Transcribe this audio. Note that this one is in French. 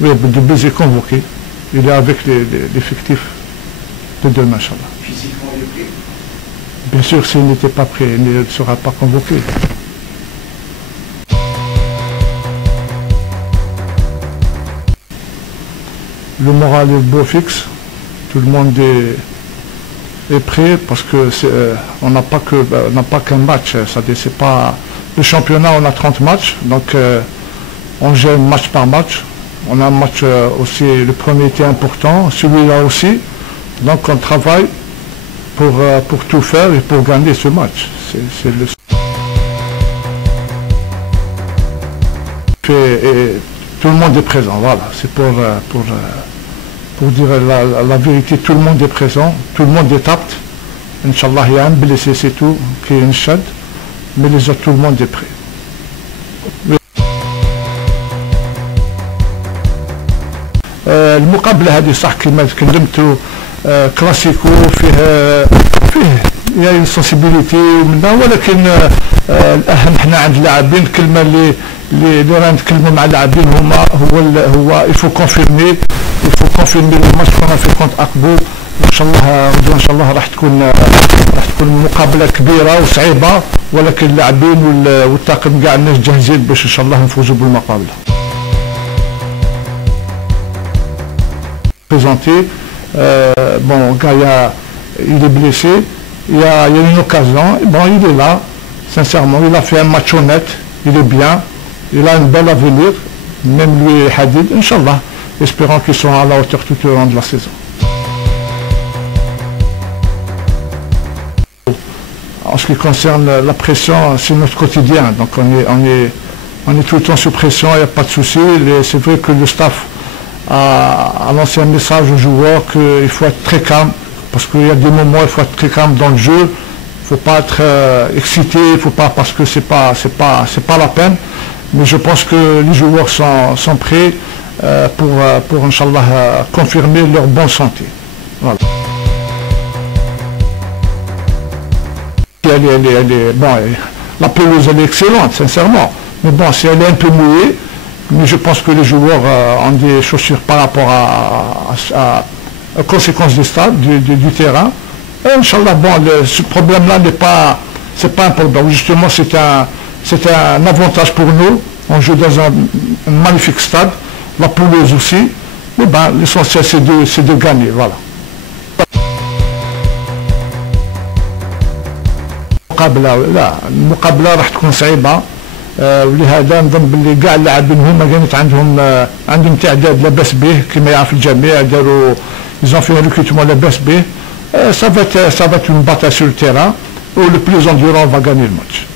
Oui, Boudoubiz est convoqué. Il est avec l'effectif de demain, Inch'Allah. Physiquement, il est prêt? Bien sûr, s'il n'était pas prêt, il ne sera pas convoqué. Le moral est beau fixe. Tout le monde est prêt parce que on n'a pas qu'un match. C'est pas le championnat, on a 30 matchs, donc on gère match par match. On a un match aussi, le premier était important, celui-là aussi. Donc on travaille pour tout faire et pour gagner ce match. Et tout le monde est présent, voilà. C'est pour dire la vérité, tout le monde est présent, tout le monde est apte. Inch'Allah, il y a un blessé, c'est tout, qui est une chad, mais les autres, tout le monde est prêt. المقابلة هذه صح كما تكلمتوا كلاسيكو فيه يعني سنسيبيليتي ومنها، ولكن الأهم حنا عند اللاعبين الكلمة اللي رانا نتكلموا مع اللاعبين هو يفو كونفيرمي الماتش كنا في كونت أقبو. ان شاء الله غدوه ان شاء الله راح تكون مقابله كبيره وصعيبه، ولكن اللاعبين والطاقم كاع الناس جاهزين باش ان شاء الله نفوزوا بالمقابله. Présenté, bon, Gaïa, il est blessé, il y a une occasion, bon, il est là, sincèrement, il a fait un match honnête, il est bien, il a un bel avenir, même lui Hadid, Inch'Allah, espérons qu'ils sont à la hauteur tout au long de la saison. En ce qui concerne la pression, c'est notre quotidien, donc on est tout le temps sous pression, il n'y a pas de souci. C'est vrai que le staff a lancé un message aux joueurs qu'il faut être très calme, parce qu'il y a des moments où il faut être très calme dans le jeu, il ne faut pas être excité, il faut pas, parce que c'est pas la peine. Mais je pense que les joueurs sont prêts pour Inch'Allah confirmer leur bonne santé. Voilà. Bon, la pelouse elle est excellente, sincèrement. Mais bon, si elle est un peu mouillée, mais je pense que les joueurs ont des chaussures par rapport aux conséquences du stade, du terrain. Et Inch'Allah, bon, ce problème-là c'est pas un problème. Justement, c'est un avantage pour nous. On joue dans un magnifique stade, la pelouse aussi. Mais ben, l'essentiel c'est de gagner, voilà. المقابله راح تكون صعيبه، ولهذا نظن باللي كاع اللاعبين هما كانت عندهم تعداد لاباس به كما يعرف الجميع، داروا ils ont fait un recrutement لاباس به. Ça va être une bataille sur le terrain où le plus endurant va gagner le match.